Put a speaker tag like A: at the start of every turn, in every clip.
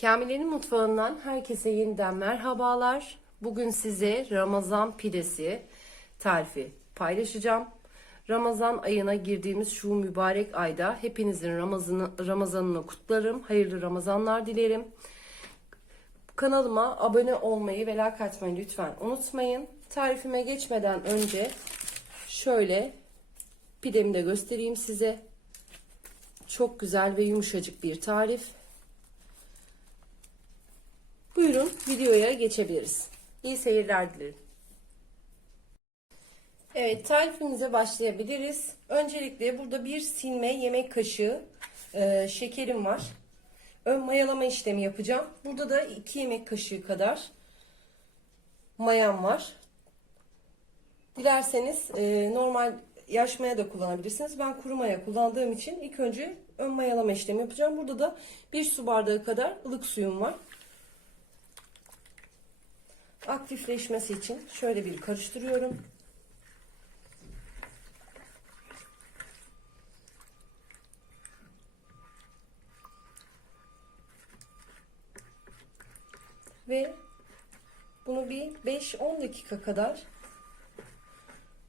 A: Kamile'nin mutfağından herkese yeniden merhabalar. Bugün size Ramazan pidesi tarifi paylaşacağım. Ramazan ayına girdiğimiz şu mübarek ayda hepinizin Ramazan'ı, Ramazan'ını kutlarım. Hayırlı Ramazanlar dilerim. Kanalıma abone olmayı ve like atmayı lütfen unutmayın. Tarifime geçmeden önce şöyle pidemi de göstereyim size. Çok güzel ve yumuşacık bir tarif. Buyurun videoya geçebiliriz. İyi seyirler dilerim. Evet tarifimize başlayabiliriz. Öncelikle burada bir silme yemek kaşığı e, şekerim var. Ön mayalama işlemi yapacağım. Burada da 2 yemek kaşığı kadar mayam var. Dilerseniz e, normal yaş maya da kullanabilirsiniz. Ben kuru maya kullandığım için ilk önce ön mayalama işlemi yapacağım. Burada da bir su bardağı kadar ılık suyum var. Aktifleşmesi için şöyle bir karıştırıyorum. Ve bunu bir 5-10 dakika kadar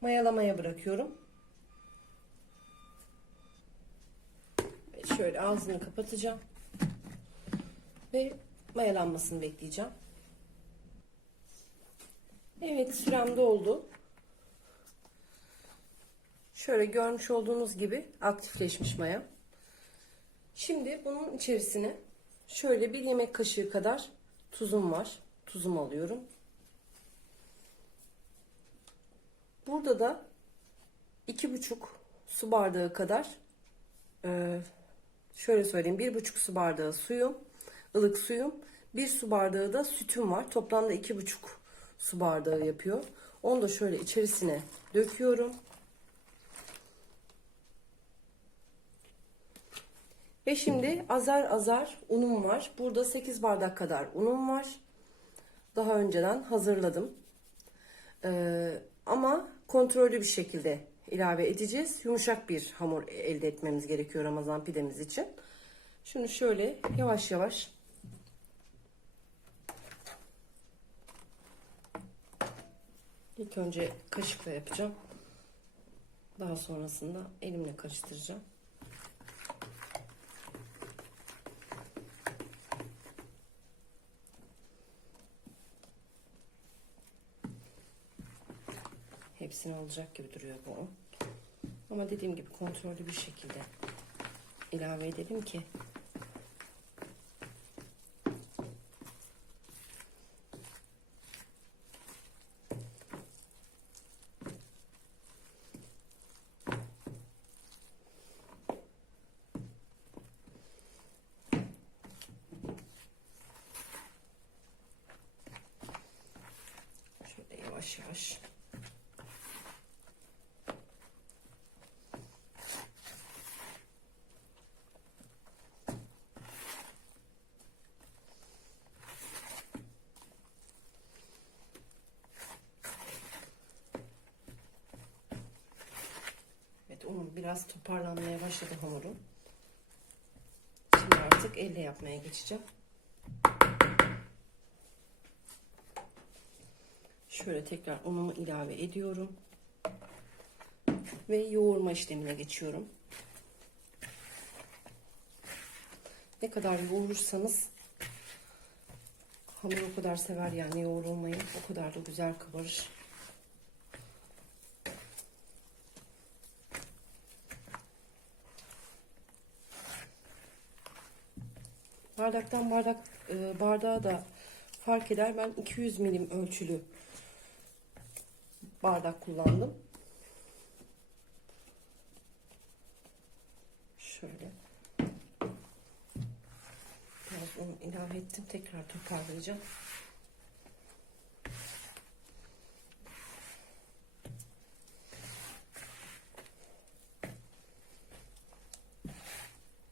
A: mayalamaya bırakıyorum. Şöyle ağzını kapatacağım. Ve mayalanmasını bekleyeceğim. Evet sürem doldu. Şöyle görmüş olduğunuz gibi aktifleşmiş maya. Şimdi bunun içerisine şöyle bir yemek kaşığı kadar tuzum var. Tuzumu alıyorum. Burada da iki buçuk su bardağı kadar e, şöyle söyleyeyim bir buçuk su bardağı suyum, ılık suyum, bir su bardağı da sütüm var. Toplamda iki buçuk su bardağı yapıyor. Onu da şöyle içerisine döküyorum. Ve şimdi azar azar unum var. Burada 8 bardak kadar unum var. Daha önceden hazırladım. Ee, ama kontrollü bir şekilde ilave edeceğiz. Yumuşak bir hamur elde etmemiz gerekiyor Ramazan pidemiz için. Şimdi şöyle yavaş yavaş İlk önce kaşıkla yapacağım. Daha sonrasında elimle karıştıracağım. Hepsini alacak gibi duruyor bu. Ama dediğim gibi kontrollü bir şekilde ilave edelim ki Şöyle yavaş yavaş. Evet unum biraz toparlanmaya başladı hamurum. Şimdi artık elle yapmaya geçeceğim. Şöyle tekrar unumu ilave ediyorum. Ve yoğurma işlemine geçiyorum. Ne kadar yoğurursanız hamur o kadar sever yani yoğrulmayı. O kadar da güzel kabarır. Bardaktan bardak e, bardağa da fark eder. Ben 200 milim ölçülü bardak kullandım. Şöyle. Biraz un ilave ettim. Tekrar toparlayacağım.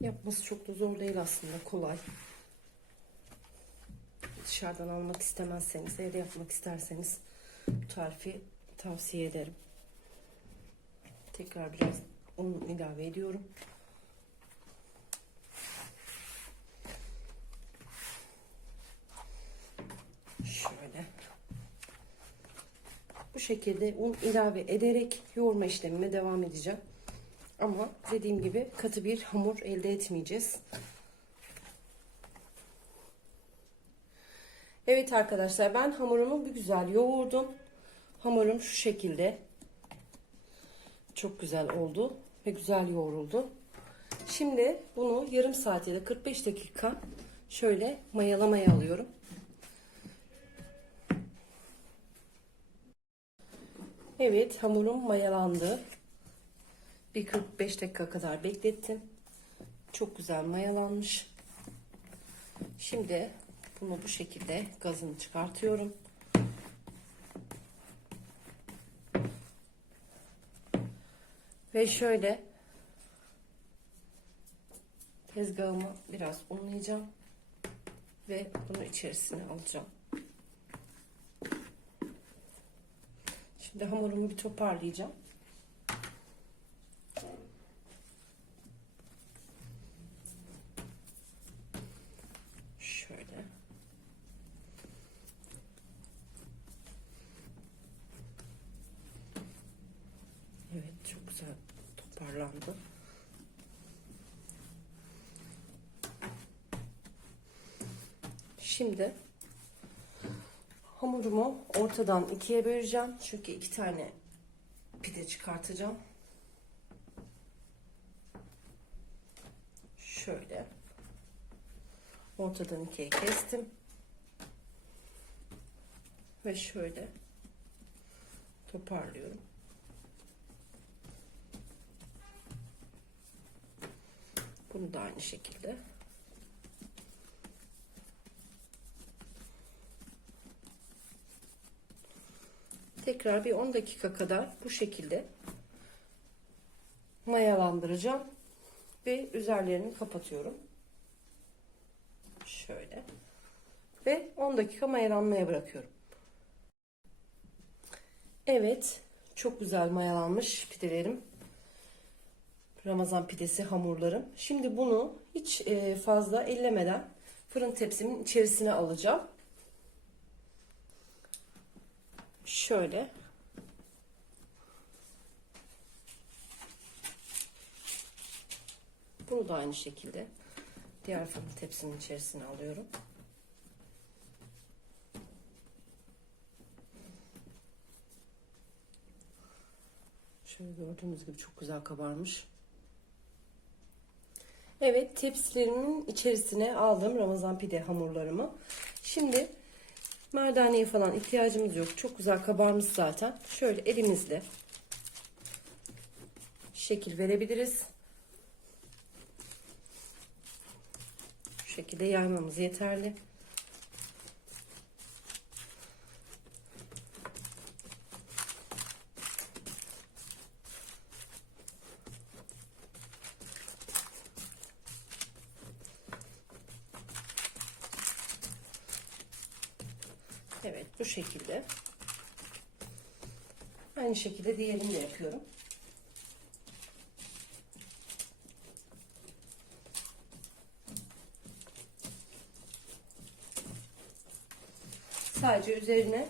A: Yapması çok da zor değil aslında. Kolay. Dışarıdan almak istemezseniz, evde yapmak isterseniz tarifi tavsiye ederim. Tekrar biraz un ilave ediyorum. Şöyle. Bu şekilde un ilave ederek yoğurma işlemime devam edeceğim. Ama dediğim gibi katı bir hamur elde etmeyeceğiz. Evet arkadaşlar ben hamurumu bir güzel yoğurdum. Hamurum şu şekilde. Çok güzel oldu ve güzel yoğruldu. Şimdi bunu yarım saat ya da 45 dakika şöyle mayalamaya alıyorum. Evet hamurum mayalandı. Bir 45 dakika kadar beklettim. Çok güzel mayalanmış. Şimdi bunu bu şekilde gazını çıkartıyorum. Ve şöyle tezgahımı biraz unlayacağım ve bunu içerisine alacağım. Şimdi hamurumu bir toparlayacağım. Şöyle. Evet çok güzel toparlandı. Şimdi hamurumu ortadan ikiye böleceğim. Çünkü iki tane pide çıkartacağım. Şöyle. Ortadan ikiye kestim. Ve şöyle toparlıyorum. Bunu da aynı şekilde. Tekrar bir 10 dakika kadar bu şekilde mayalandıracağım ve üzerlerini kapatıyorum. Şöyle. Ve 10 dakika mayalanmaya bırakıyorum. Evet, çok güzel mayalanmış pidelerim. Ramazan pidesi hamurlarım. Şimdi bunu hiç e, fazla ellemeden fırın tepsimin içerisine alacağım. Şöyle. Bunu da aynı şekilde diğer fırın tepsinin içerisine alıyorum. Şöyle gördüğünüz gibi çok güzel kabarmış. Evet tepsilerimin içerisine aldım Ramazan pide hamurlarımı. Şimdi merdaneye falan ihtiyacımız yok. Çok güzel kabarmış zaten. Şöyle elimizle şekil verebiliriz. Şu şekilde yaymamız yeterli. Evet bu şekilde. Aynı şekilde diğerini de yapıyorum. Sadece üzerine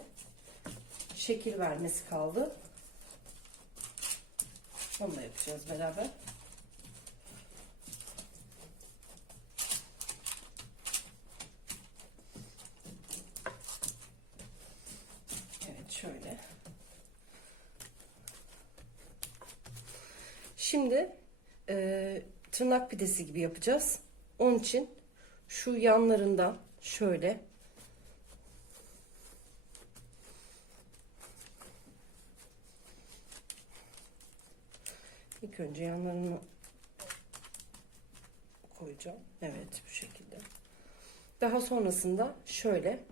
A: şekil vermesi kaldı. Onu da yapacağız beraber. Evet şöyle. Şimdi e, tırnak pidesi gibi yapacağız. Onun için şu yanlarından şöyle ilk önce yanlarını koyacağım. Evet bu şekilde. Daha sonrasında şöyle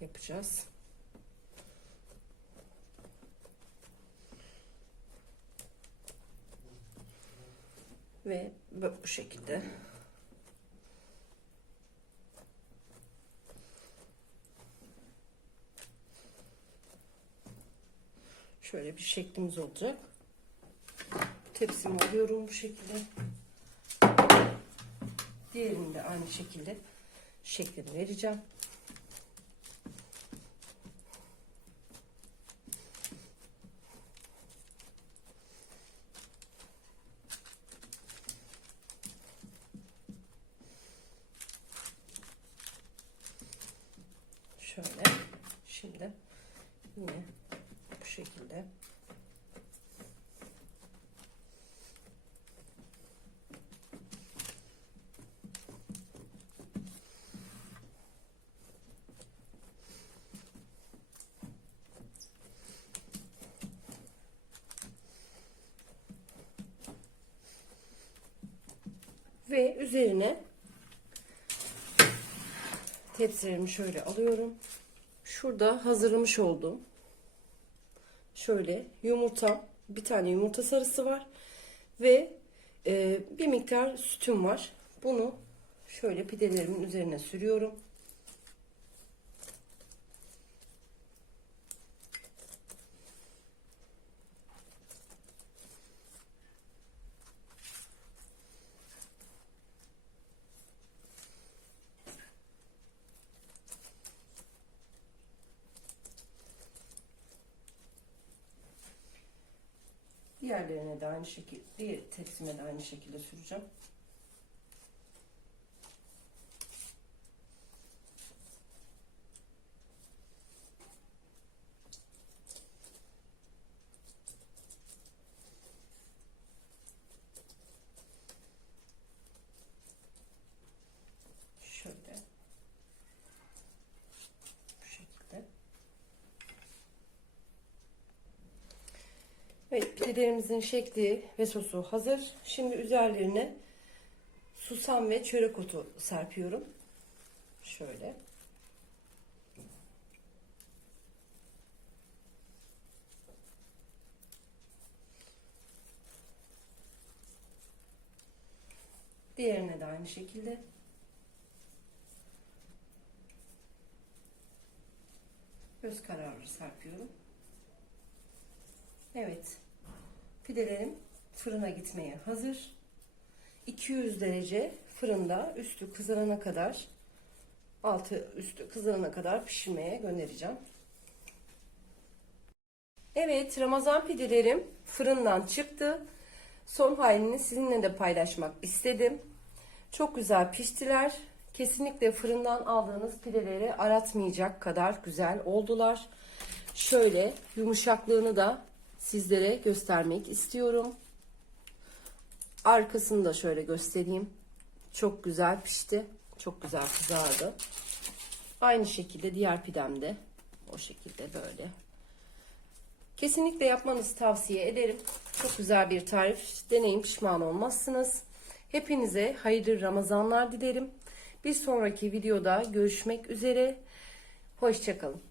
A: yapacağız. Ve bu şekilde. Şöyle bir şeklimiz olacak. Tepsimi alıyorum bu şekilde. Diğerini de aynı şekilde şeklini vereceğim. Şöyle. Şimdi yine bu şekilde. Ve üzerine tepsilerimi şöyle alıyorum. Şurada hazırlamış olduğum şöyle yumurta, bir tane yumurta sarısı var ve e, bir miktar sütüm var. Bunu şöyle pidelerimin üzerine sürüyorum. Diğerlerine de aynı şekilde, diğer tepsime aynı şekilde süreceğim. Şöyle. Bu şekilde. Evet pidelerimizin şekli ve sosu hazır. Şimdi üzerlerine susam ve çörek otu serpiyorum. Şöyle. Diğerine de aynı şekilde. Göz kararı serpiyorum. Evet. Pidelerim fırına gitmeye hazır. 200 derece fırında üstü kızarana kadar altı üstü kızarana kadar pişirmeye göndereceğim. Evet Ramazan pidelerim fırından çıktı. Son halini sizinle de paylaşmak istedim. Çok güzel piştiler. Kesinlikle fırından aldığınız pideleri aratmayacak kadar güzel oldular. Şöyle yumuşaklığını da sizlere göstermek istiyorum. Arkasını da şöyle göstereyim. Çok güzel pişti. Çok güzel kızardı. Aynı şekilde diğer pidemde o şekilde böyle. Kesinlikle yapmanızı tavsiye ederim. Çok güzel bir tarif. Deneyin pişman olmazsınız. Hepinize hayırlı Ramazanlar dilerim. Bir sonraki videoda görüşmek üzere. Hoşçakalın.